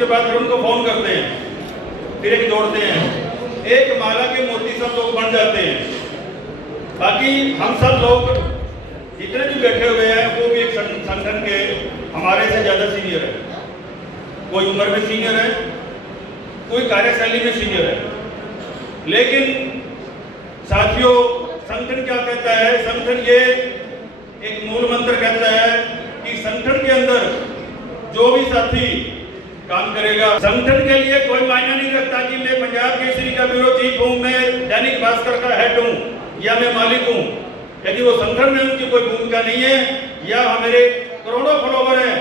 उसके बाद फिर उनको फोन करते हैं, फिर एक जोड़ते हैं, एक माला के मोती सब लोग बन जाते हैं। बाकी हम सब लोग जितने भी बैठे हुए हैं वो भी एक संगठन के हमारे से ज़्यादा सीनियर है, कोई उम्र में सीनियर है, कोई कार्यशैली में सीनियर है। लेकिन साथियों, संगठन क्या कहता है? संगठन ये एक मूल मंत्र कहता है कि संगठन के अंदर जो भी साथी काम करेगा, संगठन के लिए कोई मायने नहीं रखता कि मैं पंजाब केसरी का ब्यूरो चीफ हूँ, मैं दैनिक भास्कर का हेड हूँ या मैं मालिक हूँ। यदि वो संगठन में उनकी कोई भूमिका नहीं है या हमारे करोड़ों फॉलोवर हैं,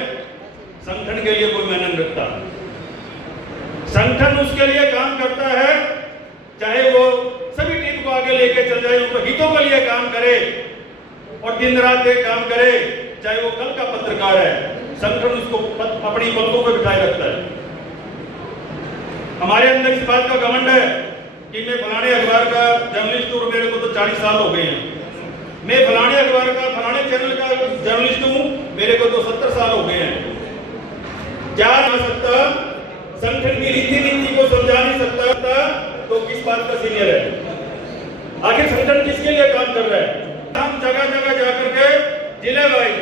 संगठन के लिए कोई मायने नहीं रखता। संगठन उसके लिए काम करता है, चाहे वो सभी टीम को आगे लेके चल जाए, उनको हितों के लिए काम करे और दिन रात एक काम करे, चाहे वो कल का पत्रकार है, संगठन उसको अपनी पलकों पे बिठाए रखता है। हमारे अंदर इस बात का घमंड है कि मैं फलाने अखबार का जर्नलिस्ट हूँ, मेरे को तो 40 साल हो गए हैं। मैं फलाने अखबार का फलाने चैनल का जर्नलिस्ट हूँ, मेरे को तो 70 साल हो गए हैं। क्या आ सकता? संगठन की रीति नीति को समझा नहीं सकता तो किस बात का सीनियर है? आखिर संगठन किसके लिए काम कर रहा है? हम जगह जगह जाकर के जिले वाइज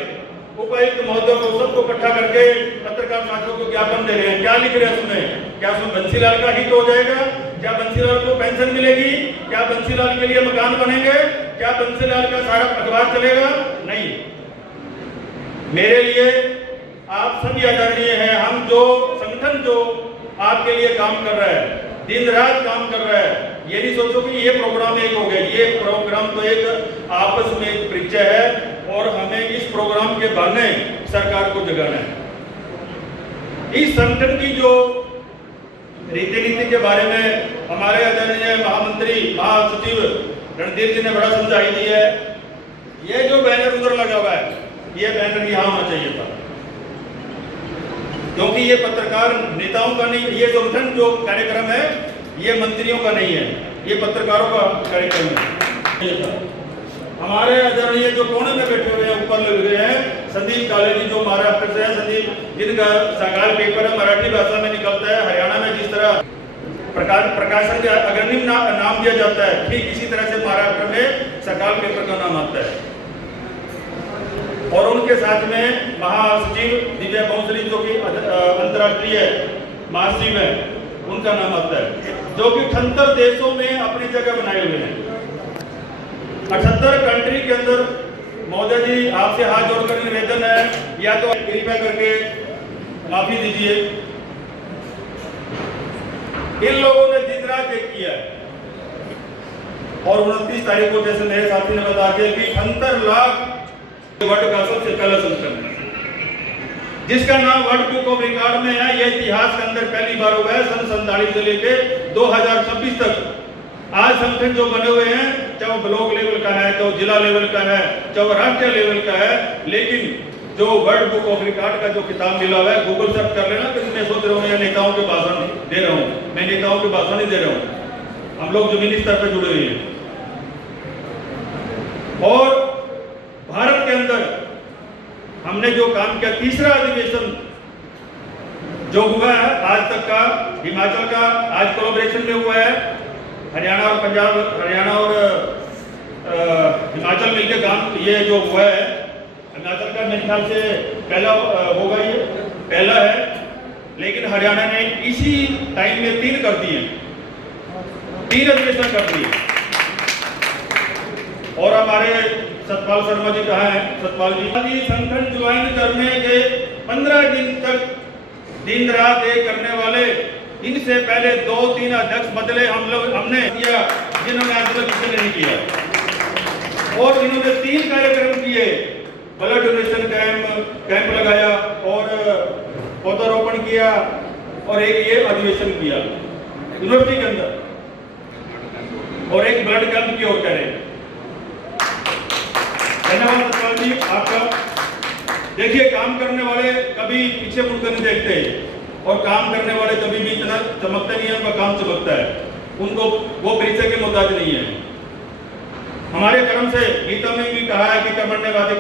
उपायुक्त महोदय को सबको इकट्ठा करके पत्रकार साथियों को ज्ञापन दे रहे हैं। क्या लिख रहे हैं उसमें? क्या उसमें बंसीलाल का हित हो जाएगा? क्या बंसीलाल को पेंशन मिलेगी? क्या बंसीलाल के लिए मकान बनेंगे? क्या बंसीलाल का सारा अखबार चलेगा? नहीं। मेरे लिए आप सभी आदरणीय हैं। हम जो संगठन जो आपके लिए काम कर रहा है, दिन रात काम कर रहा है, ये नहीं सोचो कि ये प्रोग्राम एक हो गया। ये प्रोग्राम तो एक आपस में एक परिचय है और हमें इस प्रोग्राम के बहाने सरकार को जगाना है। इस संगठन की जो रीति नीति के बारे में हमारे आदरणीय महामंत्री महासचिव रणधीर जी ने बड़ा समझाई दी है। ये जो बैनर उधर लगा हुआ है, ये बैनर यहाँ होना चाहिए था, क्योंकि ये पत्रकार नेताओं का नहीं, ये संगठन जो कार्यक्रम है ये मंत्रियों का नहीं है, ये पत्रकारों का कार्यक्रम है। हमारे आदरणीय जो कोने में बैठे हुए हैं, ऊपर लग रहे हैं, संदीप काले जी जो महाराष्ट्र से है, संदीप जिनका सकाल पेपर है मराठी भाषा में निकलता है। हरियाणा में जिस तरह प्रकाशन का अग्रणी नाम दिया जाता है, ठीक इसी तरह से महाराष्ट्र में सकाल पेपर का नाम आता है। और उनके साथ में महासचिव दिव्या बंसली जो कि अंतर्राष्ट्रीय महासचिव है, उनका नाम आता है, जो कि 78 देशों में अपनी जगह बनाए हुए हैं। 78 कंट्री के अंदर। महोदय जी, आपसे हाथ जोड़कर निवेदन है, या तो कृपया करके माफी दीजिए। इन लोगों ने दिन रात एक किया है और 29 तारीख को, जैसे मेरे साथी ने बता दिया, कि 78 लाख वर्ल्ड का सबसे पहला संगठन है जिसका नाम वर्ल्ड बुक ऑफ रिकॉर्ड में है। यह इतिहास के अंदर पहली बार हुआ है, सन 47 से लेके 2026 तक। आज संगठन जो बने हुए हैं, चाहे वो ब्लॉक लेवल का है, चाहे जिला लेवल का है, चाहे वो राष्ट्रीय लेवल का है, लेकिन जो वर्ल्ड बुक ऑफ रिकॉर्ड का जो किताब मिला हुआ है, गूगल सर्च कर लेना। तो मैं सोच रहा हूँ मैं नेताओं के भाषण दे रहा हूँ, मैं नेताओं के भाषण नहीं दे रहा हूँ, हम लोग जमीनी स्तर पर जुड़े हुए हैं। और भारत के अंदर हमने जो काम किया, तीसरा अधिवेशन जो हुआ है आज तक का, हिमाचल का आज कोलैबोरेशन में हुआ है, हरियाणा और पंजाब, हरियाणा और हिमाचल मिलकर काम ये जो हुआ है, हिमाचल का मेरे ख्याल से पहला होगा, ये पहला है। लेकिन हरियाणा ने इसी टाइम में 3 कर दिए, 3 अधिवेशन कर दिए। और हमारे सतपाल शर्मा जी कहाँ हैं? सतपाल जी, संगठन ज्वाइन करने के 15 दिन तक दिन रात एक करने वाले, इनसे पहले 2-3 अध्यक्ष बदले हमने किया, जिन्होंने आज तक किसी ने नहीं किया। और इन्होंने 3 कार्यक्रम किए, ब्लड डोनेशन कैंप लगाया और पौधारोपण किया और एक ये अधिवेशन किया यूनिवर्सिटी के अंदर, और एक ब्लड कैंप की ओर करें। धन्यवाद सतपाल जी आपका। देखिए, काम करने वाले कभी पीछे मुड़कर नहीं देखते और काम करने वाले कभी भी इतना चमकते नहीं है, उनका काम चमकता है, उनको वो परिचय के मोहताज नहीं है। हमारे कर्म से गीता में भी कहा है कि कर्मण्यवादी